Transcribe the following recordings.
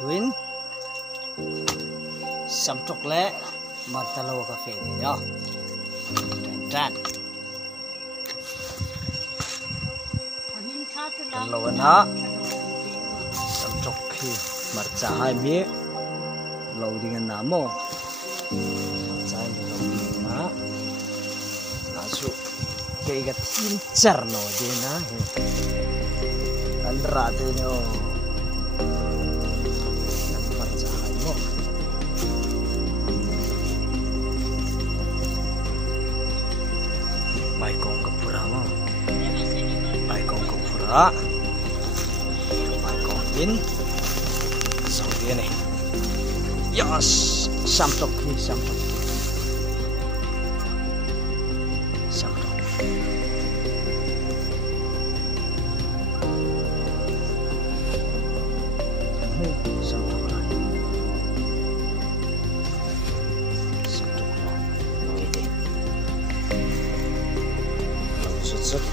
Twin sắm trục lẽ mặt ta lâu cà phê này nhá. Tràn tràn lâu na sắm trục khi mặt cha hai miếng lâu đi ngang namo trái đi lâu đi na langsung kayak tincar no dia na andra tu no nampak cahaya mo baikong kapura mo baikong kapura baikong in so dia ni yes samtok ni samtok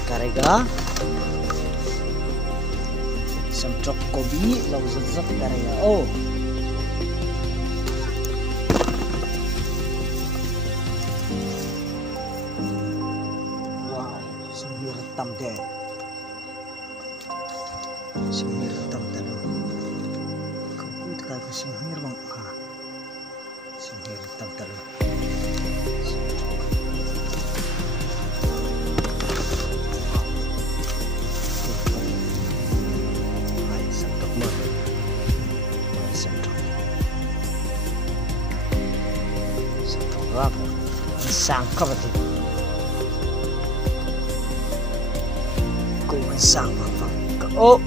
karega samtrok kobi lau zazak karega oh wow sumir tam de sumir tam talo kau tak kau sumir bang ha sumir tam talo sang cấp thì cũng sang mà vâng ô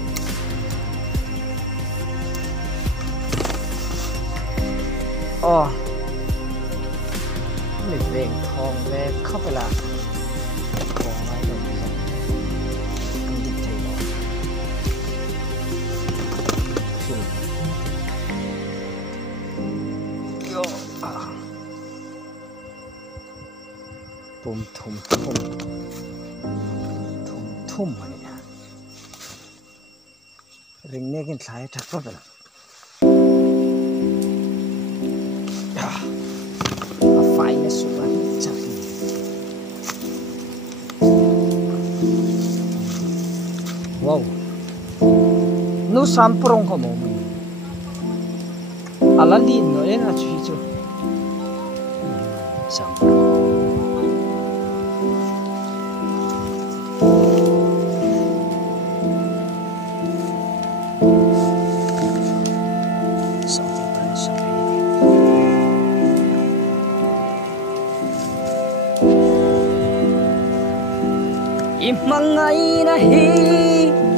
ô mình về thòng về khóc phải là còn ai đâu không định thấy nó yo thum thum thum thum thum này ring này cái thái thật quá vậy phải là số anh chắc wow nó samprong không mà alalin nó là chuyện chứ samprong Imangai na hi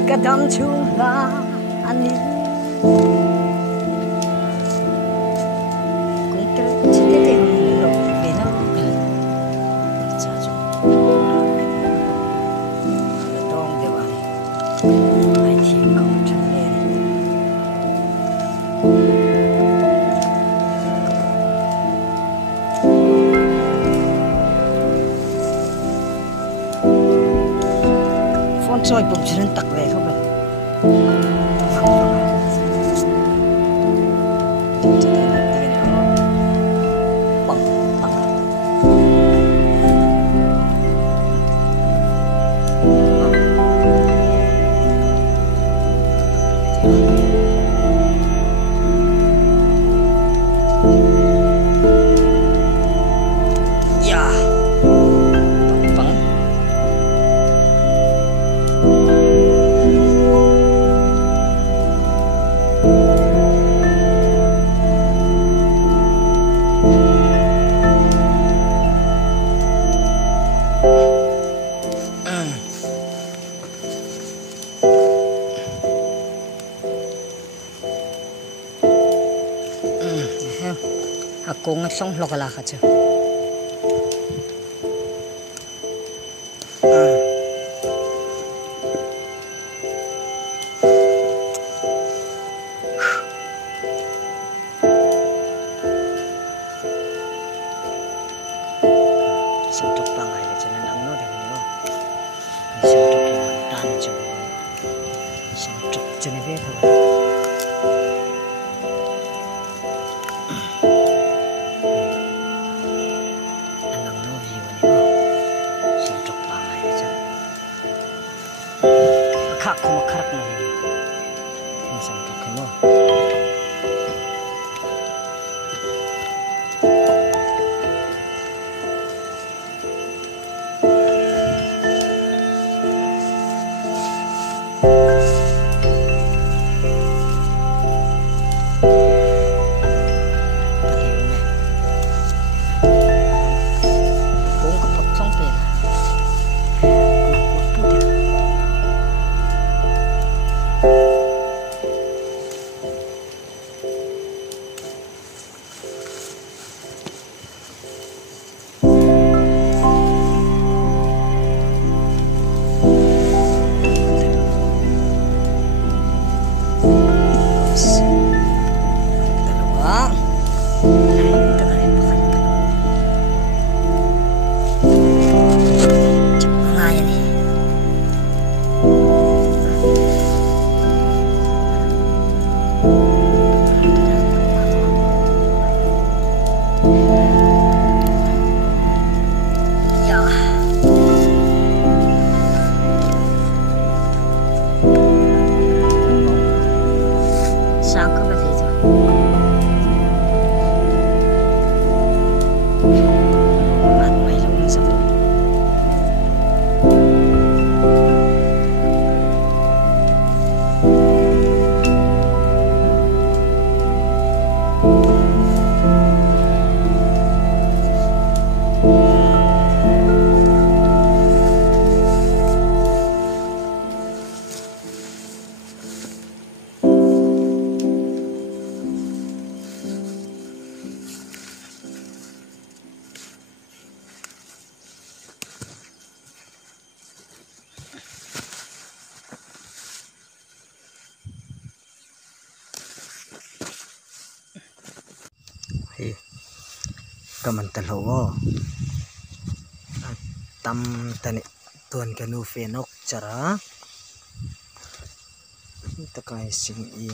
kadam chula ani kung chite te ro bena cha chu la dong de ba ai thi ko chun le soi bụng cho nên tặc về không vậy aku ngesong lokal aja. Sentuk pangai le jalan ang no dengan yo. Sentuk yang tan jeng. sang trọc chân về thôi anh làm nó gì vậy nhỉ sang trọc bằng này chứ khác không mà khác này sang trọc cái nó kaman talo tam tani tuan kanu fenok cara takai sing i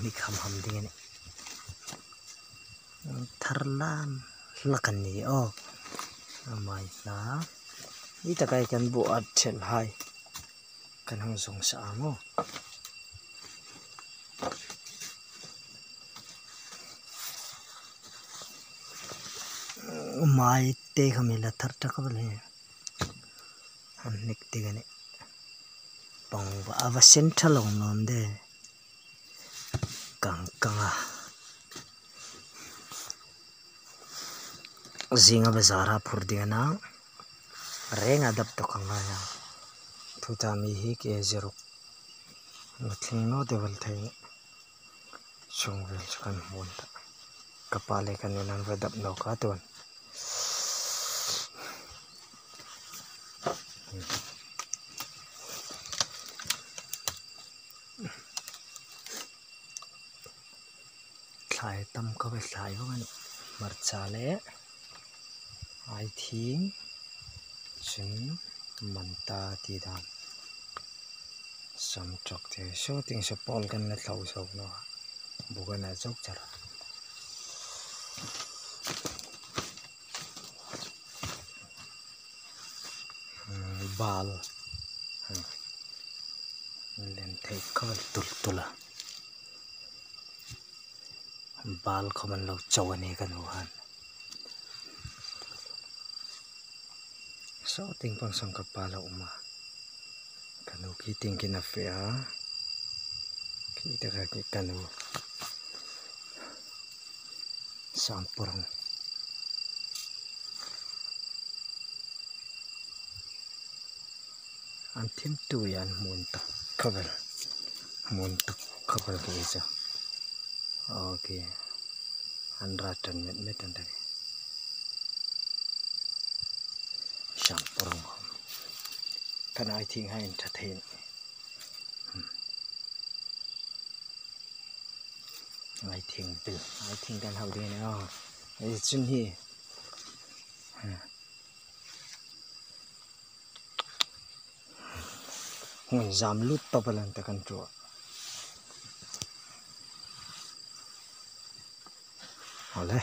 ni kham ham ding ni tharlan lakan ni o amai na i takai kan bu at thel hai kan hang song sa mo mai te khamila thar takabale annik tigani pangwa ava central on de kanga zinga bazara phurdina renga dap to kanga ya thuta mi hi ke zero nothing no devel thai chungvel kan monta kapale kan nan vadap no ka ton khai tam ko be khai bo gan marcha le I think chun manta ti dan sam chok the so ting so pol kan na thau so no bukan na chok chara bal len thei kal tula bal khaman lo chawani kan han so ting pang sang kapala uma kanu ki ting kina fea ki ta ki kanu sampurang antim tu yan munta cover beja okay 100 meter tadi sampurang kan I think hai entertain I think kan how dia ni it's in here ngon jam lut papalan takan tro ole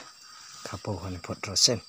kapo hone potro sen